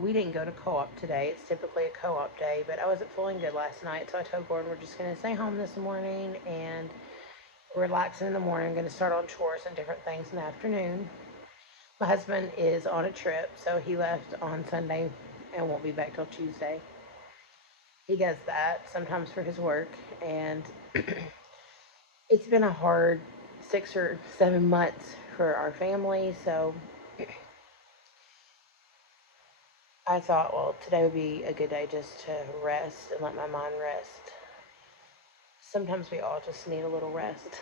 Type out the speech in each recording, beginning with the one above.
we didn't go to co-op today. It's typically a co-op day, but I wasn't feeling good last night, so I told Gordon we're just going to stay home this morning and relax in the morning. I'm going to start on chores and different things in the afternoon. My husband is on a trip, so he left on Sunday and won't be back till Tuesday. He does that sometimes for his work, and it's been a hard 6 or 7 months for our family, so I thought, well, today would be a good day just to rest and let my mind rest. Sometimes we all just need a little rest.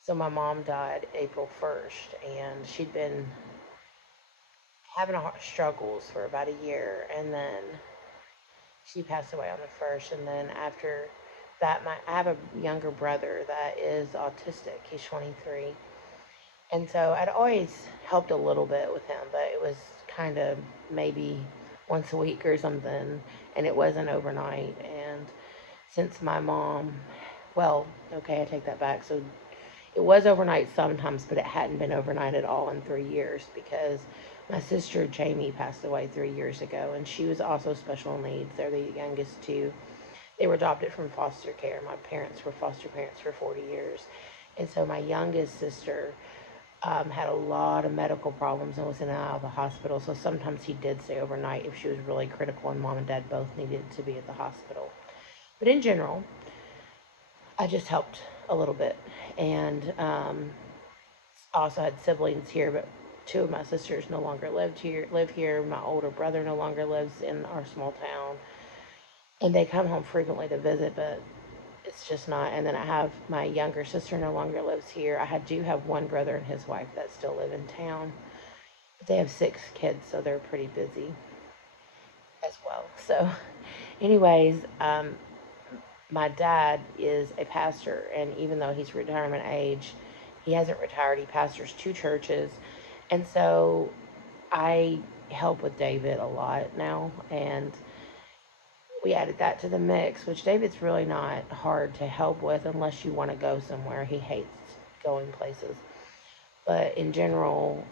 So my mom died April 1st, and she'd been having struggles for about a year, and then she passed away on the 1st. And then after that, I have a younger brother that is autistic. He's 23. And so I'd always helped a little bit with him, but it was kind of maybe once a week or something, and it wasn't overnight. And since my mom, well, okay, I take that back. So it was overnight sometimes, but it hadn't been overnight at all in 3 years because my sister Jamie passed away 3 years ago, and she was also special needs. They're the youngest two. They were adopted from foster care. My parents were foster parents for 40 years. And so my youngest sister had a lot of medical problems and was in and out of the hospital. So sometimes he did stay overnight if she was really critical, and mom and dad both needed to be at the hospital. But in general, I just helped a little bit. And also had siblings here, but two of my sisters no longer live here. My older brother no longer lives in our small town. And they come home frequently to visit, but it's just not. And then I have my younger sister no longer lives here. Do have one brother and his wife that still live in town. But they have 6 kids, so they're pretty busy as well. So, anyways, my dad is a pastor, and even though he's retirement age, he hasn't retired. He pastors 2 churches, and so I help with David a lot now, and we added that to the mix, which David's really not hard to help with unless you want to go somewhere. He hates going places, but in general,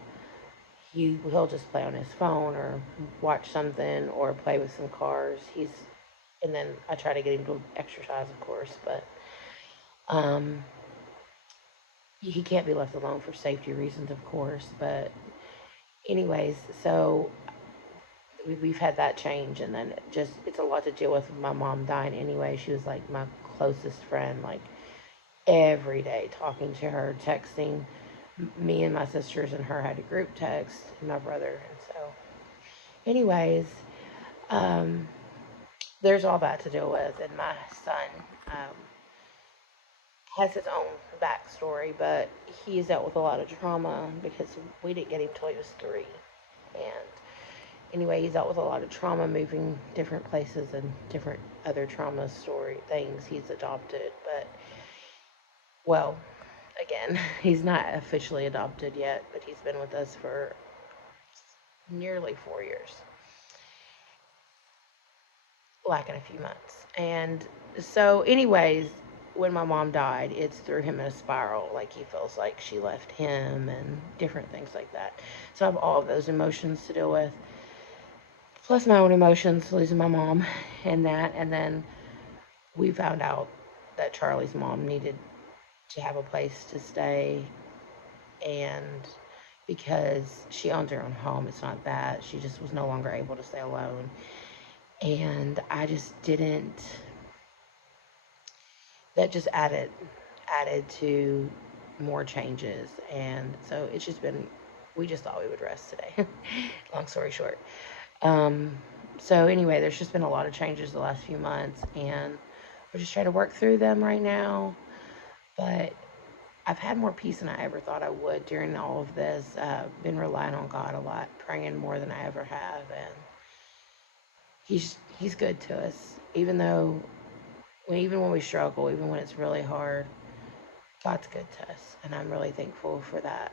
he'll just play on his phone or watch something or play with some cars. And then I try to get him to exercise, of course, but um, he can't be left alone for safety reasons, of course. But anyways, so we've had that change, and then it's a lot to deal with my mom dying anyway. She was like my closest friend, like every day talking to her, texting. Me and my sisters and her had a group text, and my brother. And so, anyways, um, there's all that to deal with. And my son has his own backstory, but he's dealt with a lot of trauma because we didn't get him till he was 3. And anyway, he's dealt with a lot of trauma, moving different places and different other trauma story things. He's adopted, but well, again, he's not officially adopted yet, but he's been with us for nearly 4 years, lacking a few months. And so, anyways, when my mom died, it's threw him in a spiral. Like he feels like she left him and different things like that. So I have all of those emotions to deal with, plus my own emotions, losing my mom and that. And then we found out that Charlie's mom needed to have a place to stay, and because she owns her own home, it's not that she just was no longer able to stay alone. And I just didn't. That just added to more changes, and so it's just been. We just thought we would rest today. Long story short. Um, so anyway, there's just been a lot of changes the last few months, and we're just trying to work through them right now. But I've had more peace than I ever thought I would during all of this. Been relying on God a lot, praying more than I ever have, and He's good to us. Even when we struggle, even when it's really hard, God's good to us, and I'm really thankful for that.